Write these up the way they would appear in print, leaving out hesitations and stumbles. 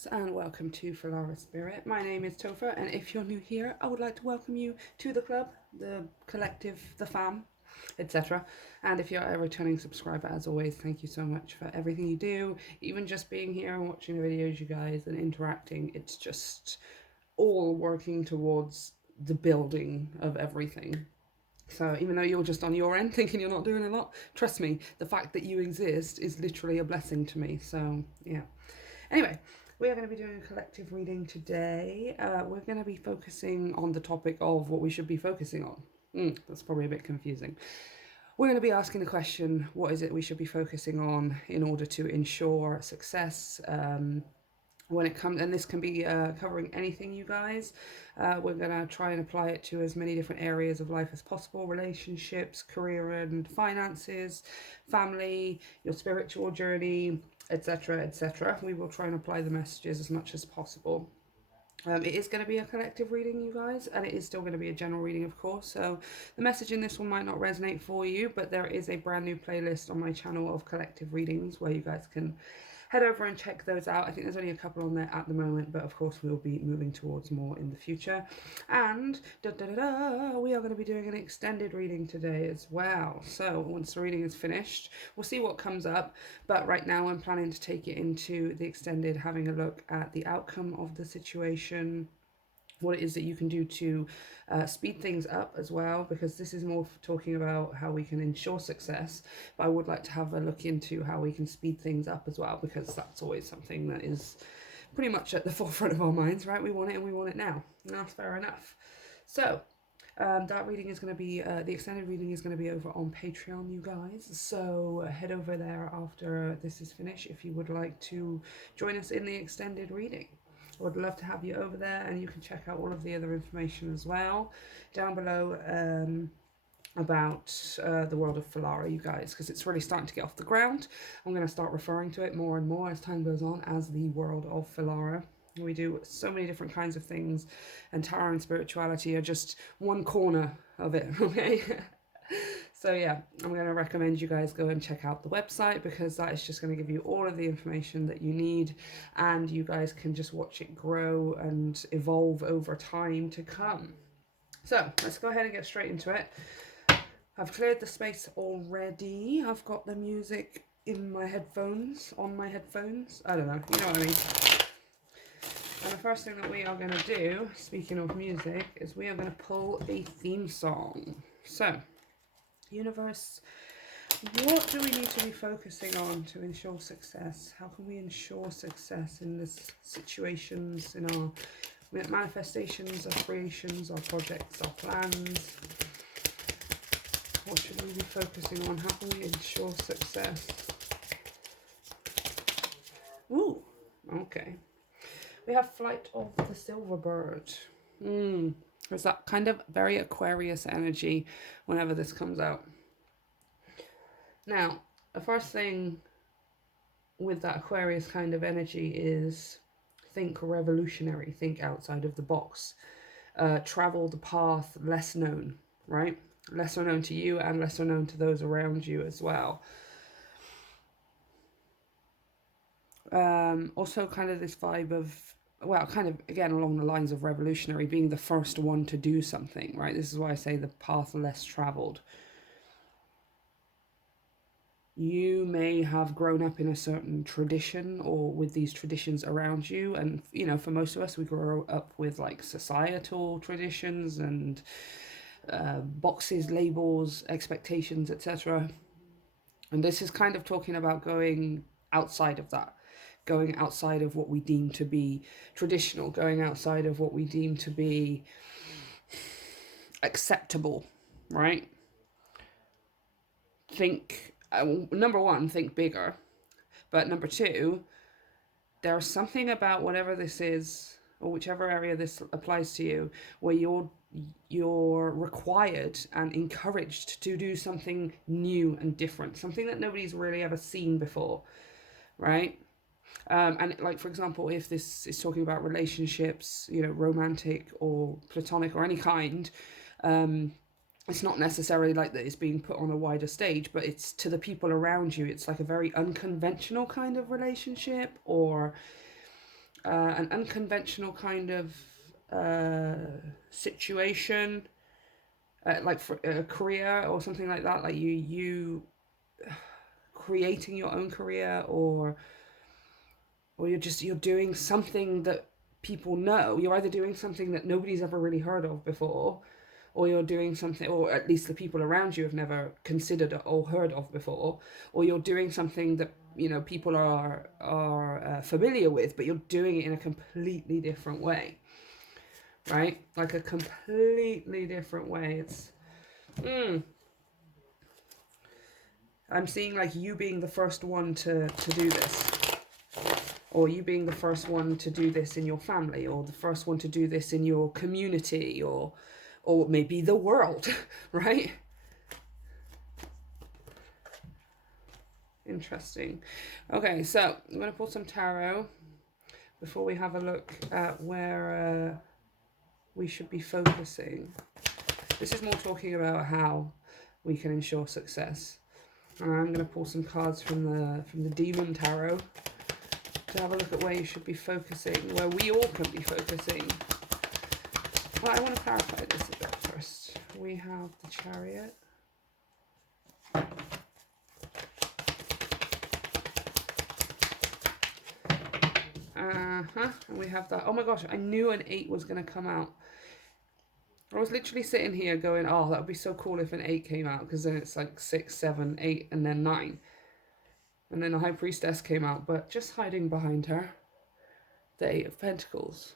guys, and welcome to Filara Spirit. My name is Topher, and if you're new here, I would like to welcome you to the club, the collective, the fam, etc. And if you're a returning subscriber, as always, thank you so much for everything you do. Even just being here and watching the videos, you guys, and interacting, it's just all working towards the building of everything. So even though you're just on your end thinking you're not doing a lot, trust me, the fact that you exist is literally a blessing to me. So yeah. Anyway, we are going to be doing a collective reading today. We're going to be focusing on the topic of what we should be focusing on. That's probably a bit confusing. We're going to be asking the question, what is it we should be focusing on in order to ensure success when it comes, and this can be covering anything, you guys. We're going to try and apply it to as many different areas of life as possible: relationships, career and finances, family, your spiritual journey, etc., etc. We will try and apply the messages as much as possible. It is going to be a collective reading, you guys, and it is still going to be a general reading, of course. So the message in this one might not resonate for you, but there is a brand new playlist on my channel of collective readings where you guys can head over and check those out. I think there's only a couple on there at the moment, but of course we'll be moving towards more in the future. And we are going to be doing an extended reading today as well. So once the reading is finished, we'll see what comes up. But right now I'm planning to take it into the extended, having a look at the outcome of the situation, what it is that you can do to speed things up as well, because this is more talking about how we can ensure success, but I would like to have a look into how we can speed things up as well, because that's always something that is pretty much at the forefront of our minds, right? We want it and we want it now, and that's fair enough. So that reading is going to be, the extended reading is going to be over on Patreon, you guys. So head over there after this is finished if you would like to join us in the extended reading. I would love to have you over there, and you can check out all of the other information as well down below about the world of Filara, you guys, because it's really starting to get off the ground. I'm going to start referring to it more and more as time goes on as the world of Filara. We do so many different kinds of things, and tarot and spirituality are just one corner of it, okay? So yeah, I'm going to recommend you guys go and check out the website, because that is just going to give you all of the information that you need, and you guys can just watch it grow and evolve over time to come. So let's go ahead and get straight into it. I've cleared the space already. I've got the music in my headphones, on my headphones. I don't know, you know what I mean. And the first thing that we are going to do, speaking of music, is we are going to pull a theme song. So universe, what do we need to be focusing on to ensure success? How can we ensure success in this situations, in our manifestations, our creations, our projects, our plans? What should we be focusing on? How can we ensure success? Ooh, okay. We have Flight of the Silver Bird. There's that kind of very Aquarius energy whenever this comes out. Now, the first thing with that Aquarius kind of energy is think revolutionary, think outside of the box, travel the path less known, right? Lesser known to you and lesser known to those around you as well. Also kind of this vibe of, well, kind of, again, along the lines of revolutionary, being the first one to do something, right? This is why I say the path less traveled. You may have grown up in a certain tradition or with these traditions around you. And, you know, for most of us, we grow up with like societal traditions and boxes, labels, expectations, etc. And this is kind of talking about going outside of that. Going outside of what we deem to be traditional, going outside of what we deem to be acceptable, right? Think, number one, think bigger. But number two, there's something about whatever this is, or whichever area this applies to you, where you're required and encouraged to do something new and different, something that nobody's really ever seen before, right? And like, for example, if this is talking about relationships, you know, romantic or platonic or any kind, it's not necessarily like that it's being put on a wider stage, but it's to the people around you. It's like a very unconventional kind of relationship, or an unconventional kind of situation, like for a career or something like that, like you creating your own career, or you're doing something that people know. You're either doing something that nobody's ever really heard of before, or you're doing something, or at least the people around you have never considered or heard of before, or you're doing something that people are familiar with, but you're doing it in a completely different way, right? Like a completely different way. It's I'm seeing like you being the first one to do this, or you being the first one to do this in your family, or the first one to do this in your community, or maybe the world, right? Interesting. Okay, so I'm going to pull some tarot before we have a look at where we should be focusing. This is more talking about how we can ensure success. And I'm going to pull some cards from the Demon Tarot to have a look at where you should be focusing, where we all can be focusing. Well, I want to clarify this a bit first. We have the Chariot. And we have that. Oh my gosh, I knew an 8 was going to come out. I was literally sitting here going, oh, that would be so cool if an 8 came out, because then it's like 6, 7, 8, and then 9. And then the High Priestess came out, but just hiding behind her, the 8 of Pentacles.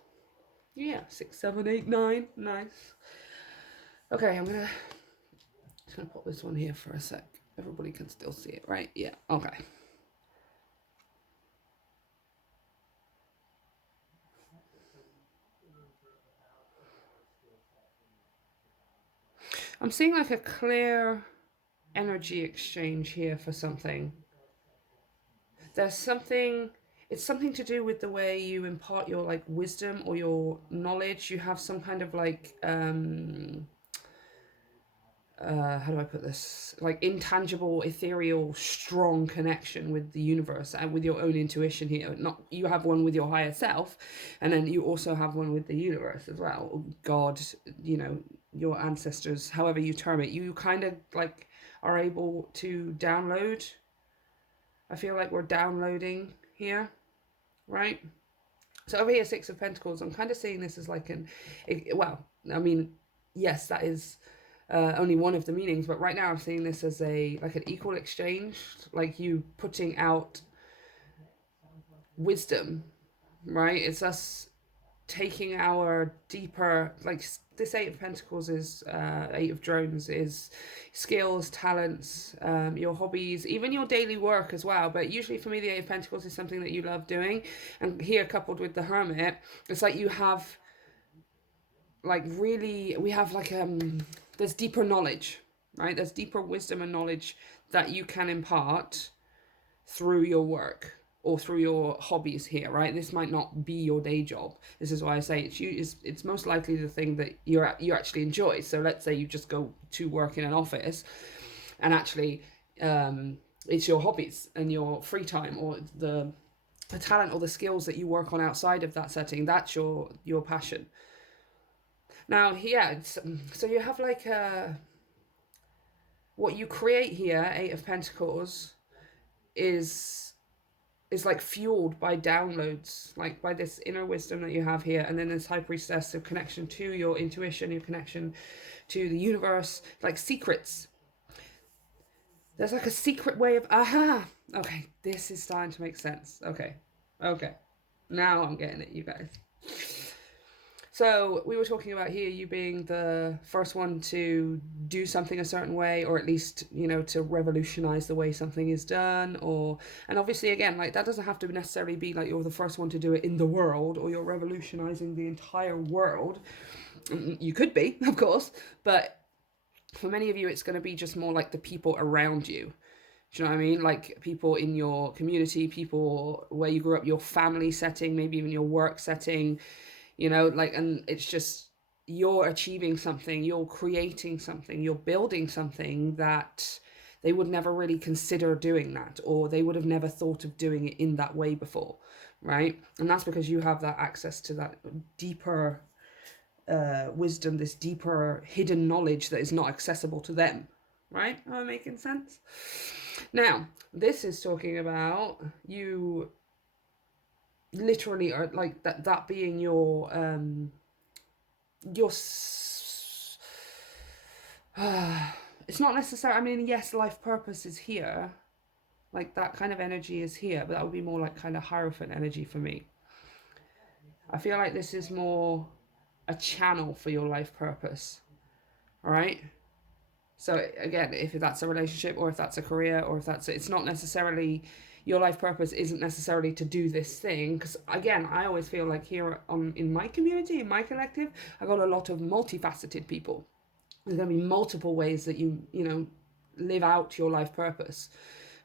Yeah, 6, 7, 8, 9. Nice. Okay, I'm just gonna put this one here for a sec. Everybody can still see it, right? Yeah, okay. I'm seeing like a clear energy exchange here for something. There's something, it's something to do with the way you impart your like wisdom or your knowledge. You have some kind of like how do I put this, like intangible, ethereal, strong connection with the universe and with your own intuition here. Not, you have one with your higher self, and then you also have one with the universe as well, God, your ancestors, however you term it. You kind of like are able to download. I feel like we're downloading here, right? So over here, 6 of Pentacles, I'm kind of seeing this as like well, I mean, yes, that is only one of the meanings, but right now I'm seeing this as like an equal exchange, like you putting out wisdom, right? It's us taking our deeper, like this 8 of Pentacles is 8 of Drones, is skills, talents, your hobbies, even your daily work as well. But usually for me, the 8 of Pentacles is something that you love doing, and here coupled with the Hermit, it's like you have like really, we have like there's deeper knowledge, right? There's deeper wisdom and knowledge that you can impart through your work or through your hobbies here, right? This might not be your day job. This is why I say it's most likely the thing that you actually enjoy. So let's say you just go to work in an office, and actually it's your hobbies and your free time, or the talent or the skills that you work on outside of that setting. That's your passion. Now, yeah, so you have like what you create here, 8 of Pentacles, is like fueled by downloads, like by this inner wisdom that you have here, and then this High Priestess of connection to your intuition, your connection to the universe, like secrets. There's like a secret way of, okay, this is starting to make sense. Okay, now I'm getting it, you guys. So we were talking about here you being the first one to do something a certain way, or at least, to revolutionize the way something is done, and obviously again, like that doesn't have to necessarily be like you're the first one to do it in the world, or you're revolutionizing the entire world. You could be, of course, but for many of you, it's going to be just more like the people around you. Do you know what I mean? Like people in your community, people where you grew up, your family setting, maybe even your work setting, and it's just you're achieving something, you're creating something, you're building something that they would never really consider doing that, or they would have never thought of doing it in that way before, right? And that's because you have that access to that deeper wisdom, this deeper hidden knowledge that is not accessible to them, right? Am I making sense? Now, this is talking about you literally are like that being your it's not necessary. I mean, yes, life purpose is here, like that kind of energy is here, but that would be more like kind of Hierophant energy for me. I feel like this is more a channel for your life purpose, all right? So again, if that's a relationship, or if that's a career, or if that's, it's not necessarily, your life purpose isn't necessarily to do this thing, because again, I always feel like here in my community, in my collective, I got a lot of multifaceted people. There's going to be multiple ways that you know, live out your life purpose.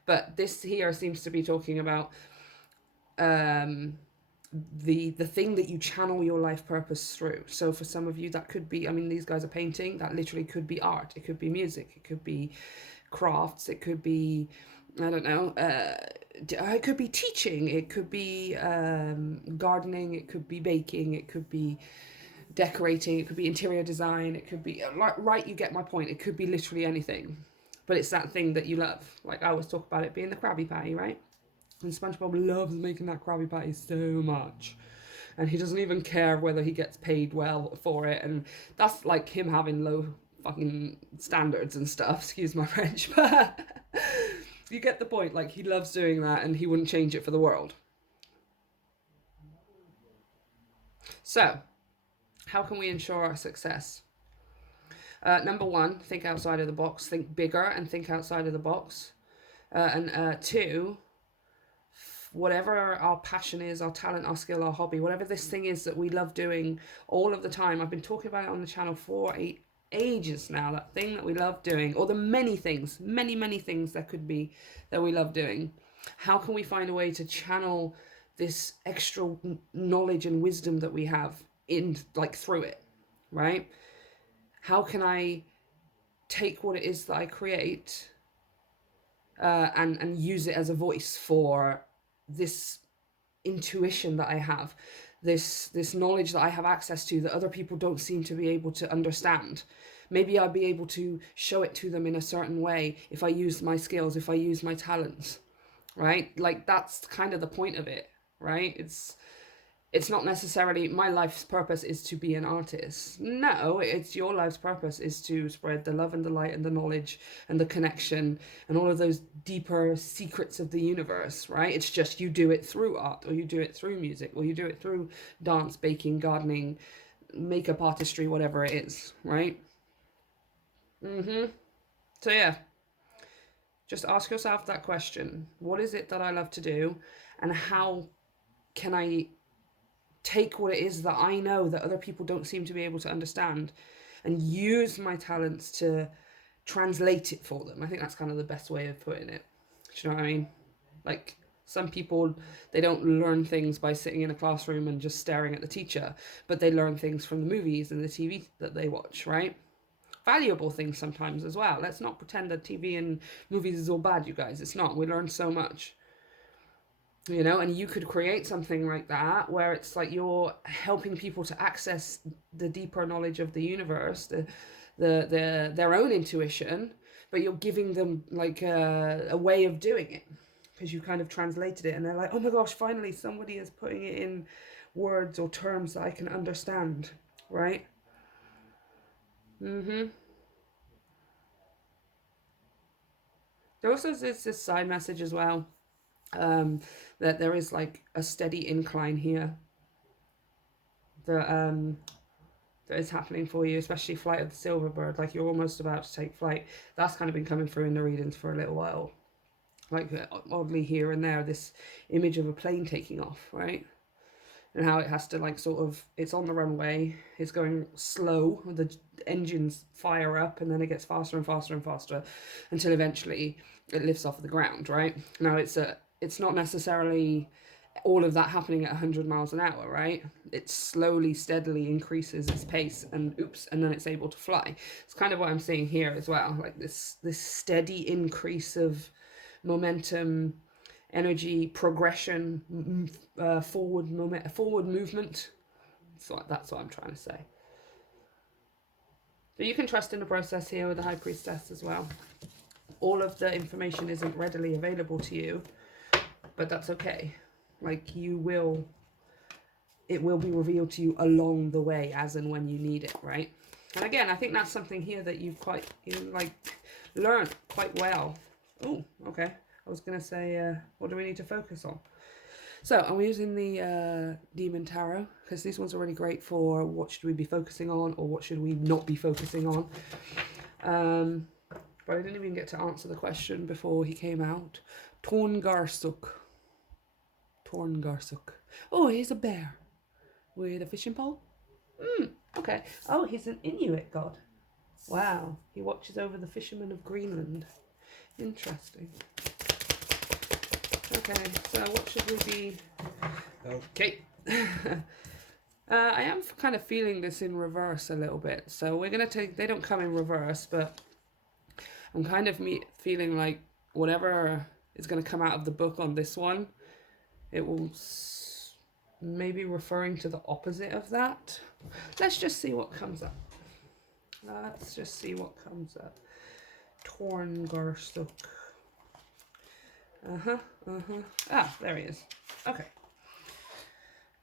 But this here seems to be talking about the thing that you channel your life purpose through. So for some of you, that could be, I mean, these guys are painting, that literally could be art, it could be music, it could be crafts, it could be, I don't know, it could be teaching, it could be gardening, it could be baking, it could be decorating, it could be interior design, it could be, right, you get my point, it could be literally anything. But it's that thing that you love. Like I always talk about it being the Krabby Patty, right? And SpongeBob loves making that Krabby Patty so much. And he doesn't even care whether he gets paid well for it. And that's like him having low fucking standards and stuff, excuse my French. But you get the point. Like, he loves doing that and he wouldn't change it for the world. So, how can we ensure our success? Number one, think outside of the box. Think bigger and think outside of the box. And two, whatever our passion is, our talent, our skill, our hobby, whatever this thing is that we love doing all of the time. I've been talking about it on the channel for ages now, that thing that we love doing, or the many things, many things that could be that we love doing. How can we find a way to channel this extra knowledge and wisdom that we have in, like, through it, right? How can I take what it is that I create and use it as a voice for this intuition that I have, this knowledge that I have access to that other people don't seem to be able to understand? Maybe I'll be able to show it to them in a certain way if I use my skills, if I use my talents, right? Like, that's kind of the point of it, right? It's not necessarily my life's purpose is to be an artist. No, it's your life's purpose is to spread the love and the light and the knowledge and the connection and all of those deeper secrets of the universe, right? It's just you do it through art, or you do it through music, or you do it through dance, baking, gardening, makeup artistry, whatever it is, right? So yeah, just ask yourself that question. What is it that I love to do, and how can I take what it is that I know that other people don't seem to be able to understand and use my talents to translate it for them? I think that's kind of the best way of putting it. Do you know what I mean? Like, some people, they don't learn things by sitting in a classroom and just staring at the teacher, but they learn things from the movies and the TV that they watch, right? Valuable things sometimes as well. Let's not pretend that TV and movies is all bad, you guys. It's not. We learn so much. You know, and you could create something like that where it's like you're helping people to access the deeper knowledge of the universe, their own intuition, but you're giving them like a way of doing it because you kind of translated it, and they're like, oh my gosh, finally somebody is putting it in words or terms that I can understand, right? There also is this side message as well, that there is like a steady incline here that is happening for you, especially Flight of the Silverbird. Like, you're almost about to take flight. That's kind of been coming through in the readings for a little while, like oddly here and there, this image of a plane taking off, right? And how it has to, like, sort of, it's on the runway, it's going slow, the engines fire up, and then it gets faster and faster and faster until eventually it lifts off the ground, right? Now, it's not necessarily all of that happening at 100 miles an hour, right? It slowly, steadily increases its pace and then it's able to fly. It's kind of what I'm seeing here as well, like this steady increase of momentum, energy, progression, forward movement. So that's what I'm trying to say. So you can trust in the process here with the High Priestess as well. All of the information isn't readily available to you, but that's okay. Like it will be revealed to you along the way as and when you need it, right? And again, I think that's something here that you've learned quite well. Oh, okay. I was going to say, what do we need to focus on? So I'm using the Demon Tarot because these ones are really great for what should we be focusing on or what should we not be focusing on. But I didn't even get to answer the question before he came out. Torngarsuk. Oh, he's a bear with a fishing pole. Okay. Oh, he's an Inuit god. Wow. He watches over the fishermen of Greenland. Interesting. Okay, so what should we be... Okay. I am kind of feeling this in reverse a little bit. So we're going to take... They don't come in reverse, but I'm kind of feeling like whatever is going to come out of the book on this one, it will maybe referring to the opposite of that. Let's just see what comes up. Torngarsuk. Ah, there he is. Okay.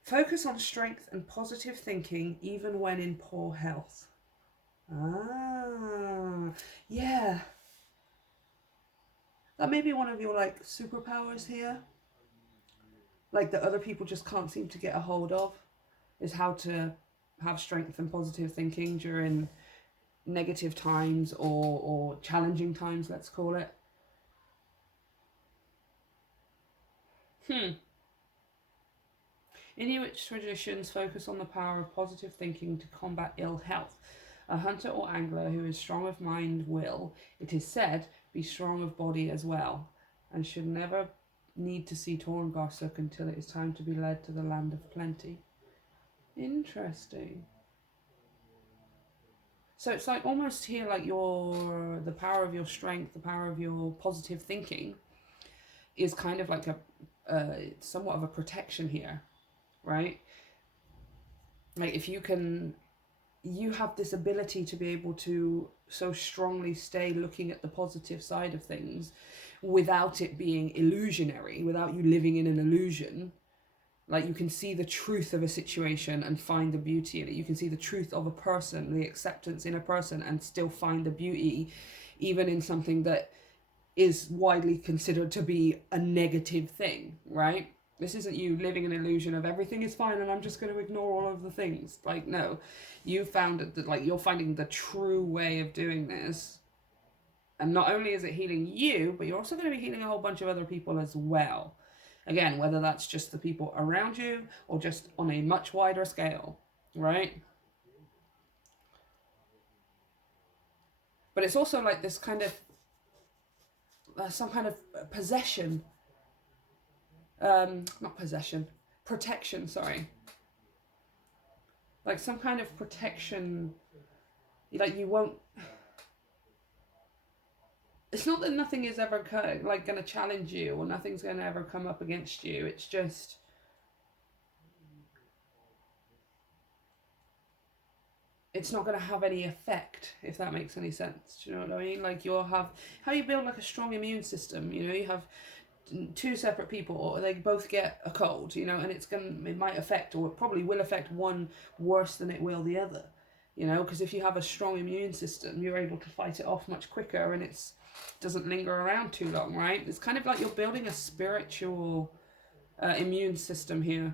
Focus on strength and positive thinking even when in poor health. Ah, yeah. That may be one of your like superpowers here. Like that other people just can't seem to get a hold of, is how to have strength and positive thinking during negative times or challenging times, let's call it. Inuit traditions focus on the power of positive thinking to combat ill health. A hunter or angler who is strong of mind will, it is said, be strong of body as well, and should never need to see Torngarsuk until it is time to be led to the land of plenty. Interesting. So it's like almost here like the power of your strength, the power of your positive thinking is kind of like somewhat of a protection here, right? Like if you have this ability to be able to so strongly stay looking at the positive side of things without it being illusionary, without you living in an illusion. Like you can see the truth of a situation and find the beauty in it. You can see the truth of a person, the acceptance in a person, and still find the beauty even in something that is widely considered to be a negative thing, right? This isn't you living an illusion of everything is fine and I'm just going to ignore all of the things. Like, no, you found that, like, you're finding the true way of doing this. And not only is it healing you, but you're also going to be healing a whole bunch of other people as well. Again, whether that's just the people around you or just on a much wider scale, right? But it's also like this kind of, some kind of possession. Not possession, protection, sorry. Like some kind of protection, like you won't, it's not that nothing is ever like going to challenge you or nothing's going to ever come up against you. It's just, it's not going to have any effect, if that makes any sense. Do you know what I mean? Like you'll have, how you build like a strong immune system, you know, you have two separate people or they both get a cold, you know, and it might affect, or it probably will affect one worse than it will the other, you know, because if you have a strong immune system, you're able to fight it off much quicker and it doesn't linger around too long, right? It's kind of like you're building a spiritual immune system here,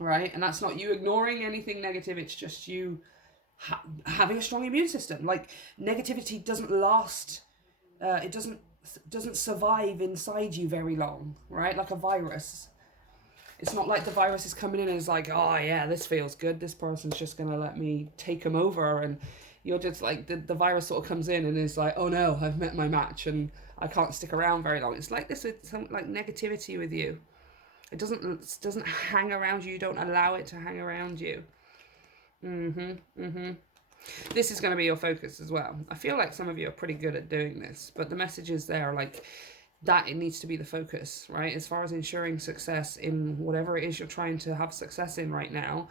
right? And that's not you ignoring anything negative, it's just you having a strong immune system. Like negativity doesn't last, it doesn't survive inside you very long, right? Like a virus. It's not like the virus is coming in and is like, oh yeah, this feels good, this person's just gonna let me take them over, and you're just like, the virus sort of comes in and is like, oh no, I've met my match and I can't stick around very long. It's like this with some like negativity with you. It doesn't hang around you. You don't allow it to hang around you. This is going to be your focus as well. I feel like some of you are pretty good at doing this, but the messages there are like that it needs to be the focus, right? As far as ensuring success in whatever it is you're trying to have success in right now,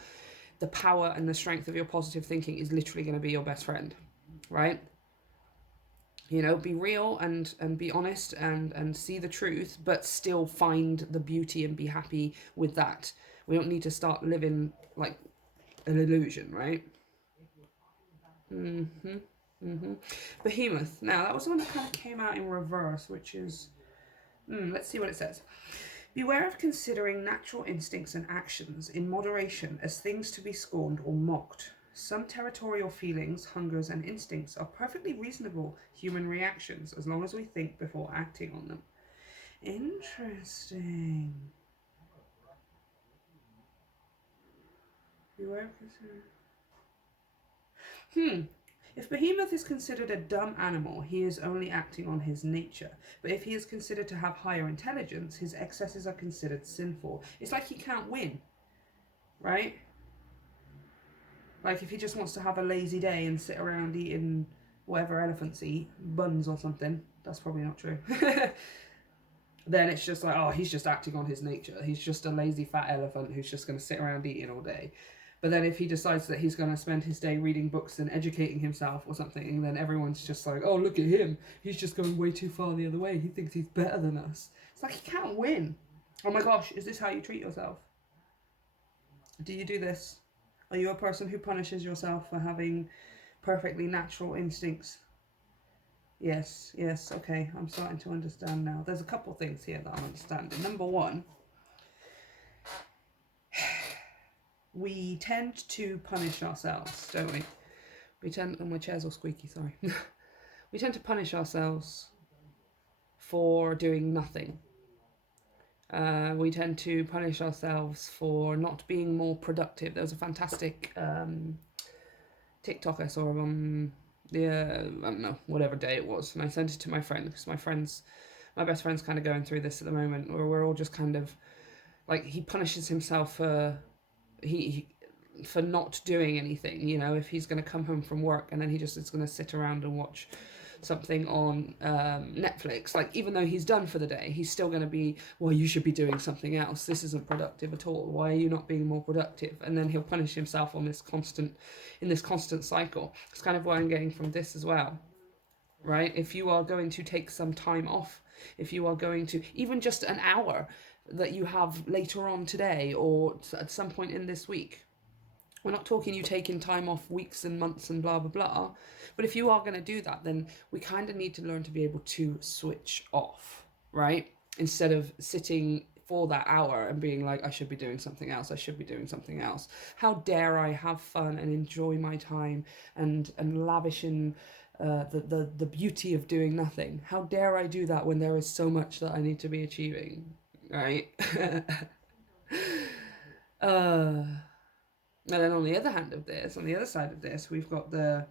the power and the strength of your positive thinking is literally going to be your best friend, right? You know, be real and be honest and see the truth, but still find the beauty and be happy with that. We don't need to start living like an illusion, right? Behemoth. Now, that was the one that kind of came out in reverse, which is... let's see what it says. Beware of considering natural instincts and actions in moderation as things to be scorned or mocked. Some territorial feelings, hungers, and instincts are perfectly reasonable human reactions as long as we think before acting on them. Interesting. Beware of considering... If Behemoth is considered a dumb animal, he is only acting on his nature. But if he is considered to have higher intelligence, his excesses are considered sinful. It's like he can't win, right? Like if he just wants to have a lazy day and sit around eating whatever elephants eat, buns or something, that's probably not true. Then it's just like, oh, he's just acting on his nature. He's just a lazy fat elephant who's just going to sit around eating all day. But then if he decides that he's going to spend his day reading books and educating himself or something, then everyone's just like, oh, look at him. He's just going way too far the other way. He thinks he's better than us. It's like he can't win. Oh my gosh, is this how you treat yourself? Do you do this? Are you a person who punishes yourself for having perfectly natural instincts? Yes, okay. I'm starting to understand now. There's a couple things here that I'm understanding. Number one, we tend to punish ourselves, don't we? Oh, my chair's all squeaky, sorry. We tend to punish ourselves for doing nothing. We tend to punish ourselves for not being more productive. There was a fantastic TikTok I saw on I don't know, whatever day it was, and I sent it to my friend because my best friend's kind of going through this at the moment, where we're all just kind of like, he punishes himself for not doing anything. You know, if he's going to come home from work and then he just is going to sit around and watch something on Netflix, like, even though he's done for the day, he's still going to be, well, you should be doing something else, this isn't productive at all, why are you not being more productive? And then he'll punish himself on this constant cycle. It's kind of what I'm getting from this as well, right? If you are going to take some time off, if you are going to, even just an hour that you have later on today or at some point in this week, we're not talking you taking time off weeks and months and blah, blah, blah. But if you are going to do that, then we kind of need to learn to be able to switch off, right? Instead of sitting for that hour and being like, I should be doing something else. I should be doing something else. How dare I have fun and enjoy my time and lavish in the beauty of doing nothing? How dare I do that when there is so much that I need to be achieving, right? And then on the other side of this, we've got the,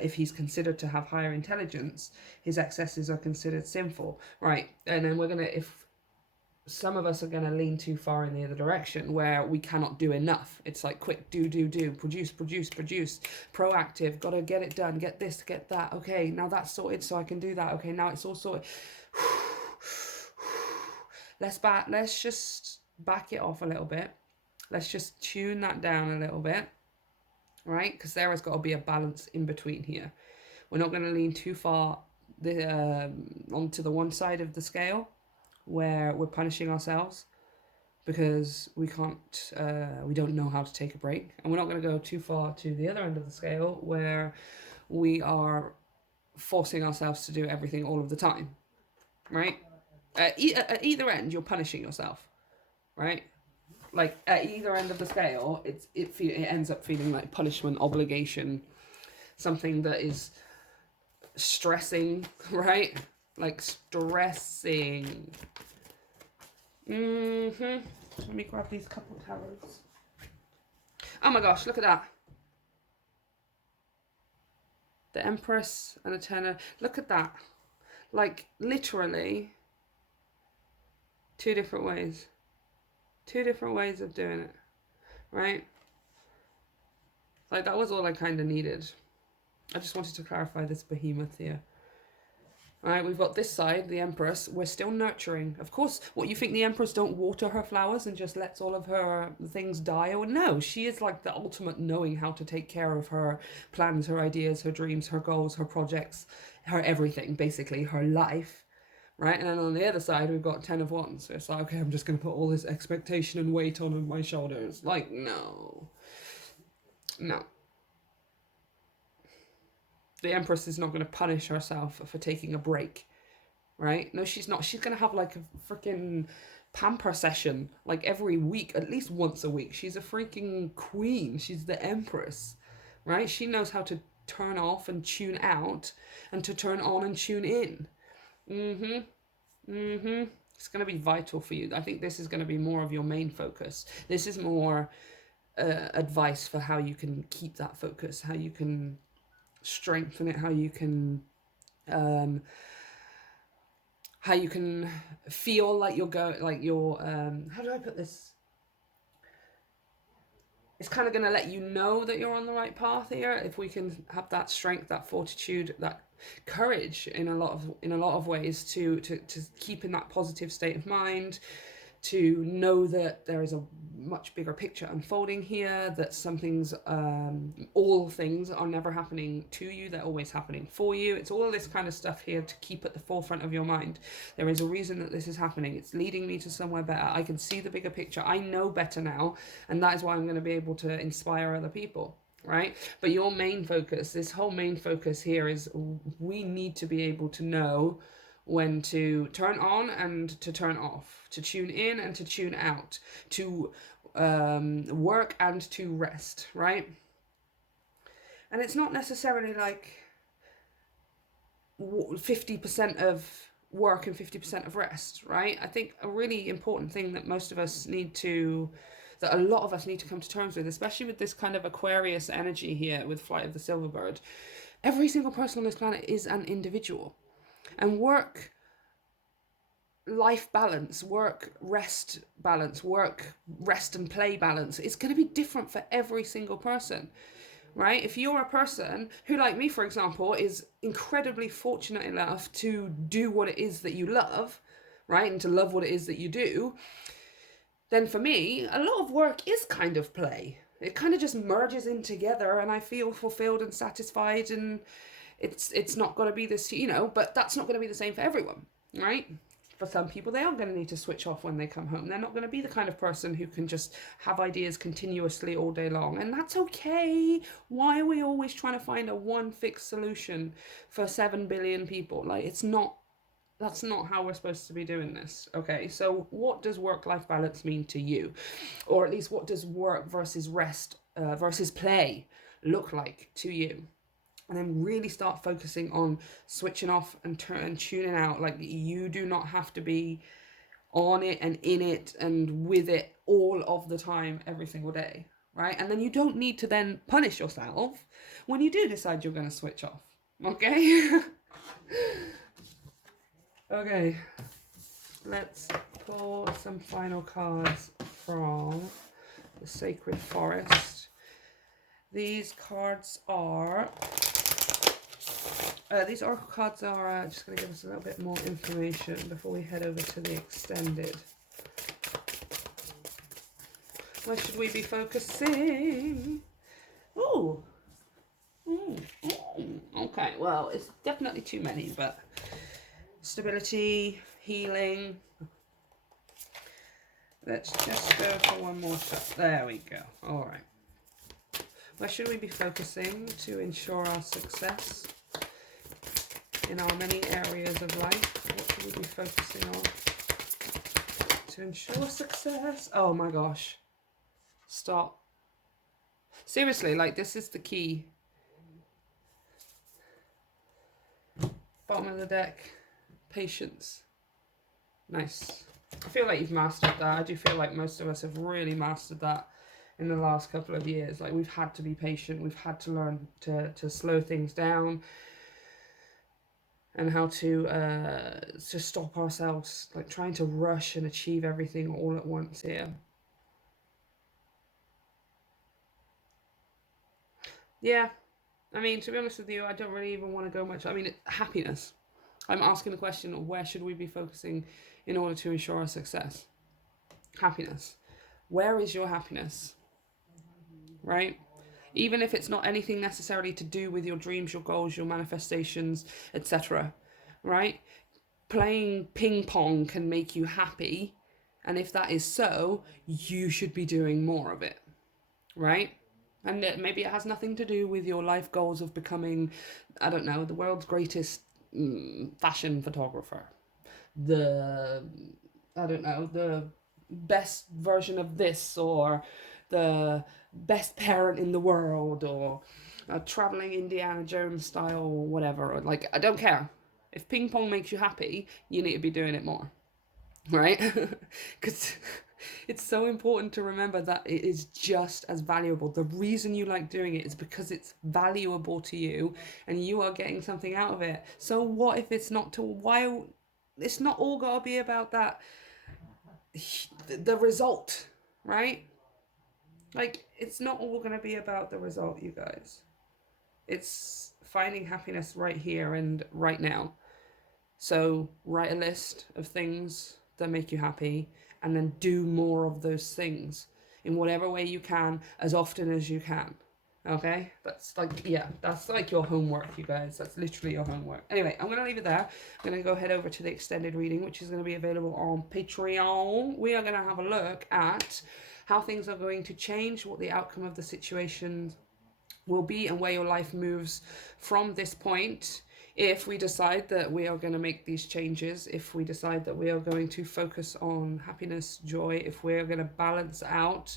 if he's considered to have higher intelligence, his excesses are considered sinful, right? And then if some of us are going to lean too far in the other direction where we cannot do enough. It's like, quick, do, produce, proactive, got to get it done, get this, get that. Okay, now that's sorted, so I can do that. Okay, now it's all sorted. Let's just back it off a little bit. Let's just tune that down a little bit, right? Because there has got to be a balance in between here. We're not going to lean too far onto the one side of the scale where we're punishing ourselves because we don't know how to take a break. And we're not going to go too far to the other end of the scale where we are forcing ourselves to do everything all of the time, right? At either end, you're punishing yourself, right? Like, at either end of the scale, it ends up feeling like punishment, obligation, something that is stressing, right? Like, stressing. Let me grab these couple tarots. Oh my gosh, look at that. The Empress and a Tenor. Look at that. Like, literally, two different ways. Two different ways of doing it, right? Like, that was all I kind of needed. I just wanted to clarify this behemoth here. Right, we've got this side, the Empress. We're still nurturing. Of course, what, you think the Empress don't water her flowers and just lets all of her things die? Or no, she is like the ultimate knowing how to take care of her plans, her ideas, her dreams, her goals, her projects, her everything, basically, her life. Right, and then on the other side, we've got 10 of Wands. So it's like, okay, I'm just going to put all this expectation and weight on my shoulders. Like, no. No. The Empress is not going to punish herself for taking a break, right? No, she's not. She's going to have like a freaking pamper session like every week, at least once a week. She's a freaking queen. She's the Empress, right? She knows how to turn off and tune out and to turn on and tune in. It's going to be vital for you. I think this is going to be more of your main focus. This is more advice for how you can keep that focus, how you can strengthen it, how you can feel like you're going, like you're how do I put this? It's kind of going to let you know that you're on the right path here. If we can have that strength, that fortitude, that courage in a lot of ways to keep in that positive state of mind, to know that there is a much bigger picture unfolding here, that some things, all things are never happening to you, they're always happening for you. It's all this kind of stuff here to keep at the forefront of your mind. There is a reason that this is happening. It's leading me to somewhere better. I can see the bigger picture. I know better now, and that is why I'm going to be able to inspire other people. Right? But your main focus, this whole main focus here is we need to be able to know when to turn on and to turn off, to tune in and to tune out, to work and to rest, right? And it's not necessarily like 50% of work and 50% of rest, right? I think a really important thing that most of us need to, that a lot of us need to come to terms with, especially with this kind of Aquarius energy here with Flight of the Silverbird, every single person on this planet is an individual. And work life balance, work rest balance, work rest and play balance, it's going to be different for every single person, right? If you're a person who, like me for example, is incredibly fortunate enough to do what it is that you love, right, and to love what it is that you do, then for me a lot of work is kind of play. It kind of just merges in together and I feel fulfilled and satisfied, and it's not going to be this, but that's not going to be the same for everyone, right? For some people, they are going to need to switch off when they come home. They're not going to be the kind of person who can just have ideas continuously all day long. And that's okay. Why are we always trying to find a one fixed solution for 7 billion people? Like, that's not how we're supposed to be doing this. Okay, so what does work-life balance mean to you? Or at least what does work versus rest versus play look like to you? And then really start focusing on switching off and tuning out. Like, you do not have to be on it and in it and with it all of the time, every single day, right? And then you don't need to then punish yourself when you do decide you're going to switch off, okay? Okay, let's pull some final cards from the Sacred Forest. These cards are... these oracle cards are just going to give us a little bit more information before we head over to the extended. Where should we be focusing? Ooh. Okay, well, it's definitely too many, but stability, healing. Let's just go for one more shot. There we go. All right. Where should we be focusing to ensure our success in our many areas of life? What should we be focusing on to ensure success? Oh my gosh. Stop. Seriously, like, this is the key. Bottom of the deck. Patience. Nice. I feel like you've mastered that. I do feel like most of us have really mastered that in the last couple of years. Like, we've had to be patient. We've had to learn to slow things down. And how to stop ourselves, like, trying to rush and achieve everything all at once here. Yeah, I mean, to be honest with you, I don't really even want to go much. I mean, happiness. I'm asking the question of where should we be focusing in order to ensure our success? Happiness. Where is your happiness? Right? Even if it's not anything necessarily to do with your dreams, your goals, your manifestations, etc. Right? Playing ping pong can make you happy. And if that is so, you should be doing more of it. Right? And maybe it has nothing to do with your life goals of becoming, I don't know, the world's greatest fashion photographer. The, I don't know, the best version of this, or the best parent in the world, or traveling Indiana Jones style, or whatever. Or like, I don't care. If ping pong makes you happy, you need to be doing it more, right? Because it's so important to remember that it is just as valuable. The reason you like doing it is because it's valuable to you and you are getting something out of it. So what if it's not to why it's not all got to be about that the result, right? Like it's not all going to be about the result, you guys. It's finding happiness right here and right now. So write a list of things that make you happy and then do more of those things in whatever way you can as often as you can. Okay? That's like, yeah, that's like your homework, you guys. That's literally your homework. Anyway, I'm going to leave it there. I'm going to go head over to the extended reading, which is going to be available on Patreon. We are going to have a look at how things are going to change, what the outcome of the situation will be, and where your life moves from this point if we decide that we are going to make these changes, if we decide that we are going to focus on happiness, joy, if we're going to balance out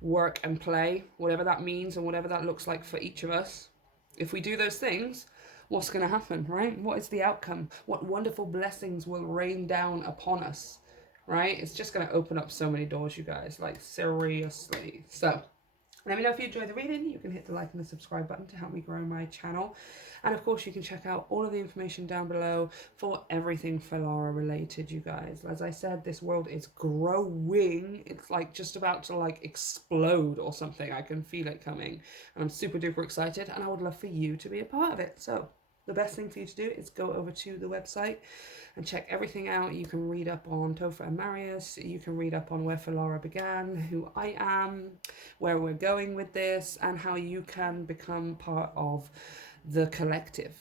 work and play, whatever that means and whatever that looks like for each of us. If we do those things, what's going to happen, right? What is the outcome? What wonderful blessings will rain down upon us, right? It's just going to open up so many doors, you guys, like seriously. So let me know if you enjoyed the reading. You can hit the like and the subscribe button to help me grow my channel. And of course, you can check out all of the information down below for everything Filara related, you guys. As I said, this world is growing. It's like just about to like explode or something. I can feel it coming. And I'm super duper excited. And I would love for you to be a part of it. So the best thing for you to do is go over to the website and check everything out. You can read up on Topher and Marius. You can read up on where Filara began, who I am, where we're going with this, and how you can become part of the collective.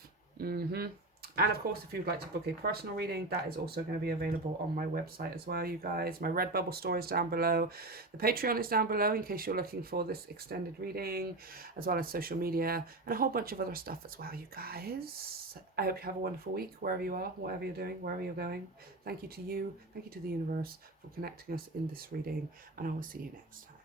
And of course, if you'd like to book a personal reading, that is also going to be available on my website as well, you guys. My RedBubble store is down below. The Patreon is down below in case you're looking for this extended reading, as well as social media and a whole bunch of other stuff as well, you guys. I hope you have a wonderful week, wherever you are, whatever you're doing, wherever you're going. Thank you to you. Thank you to the universe for connecting us in this reading, and I will see you next time.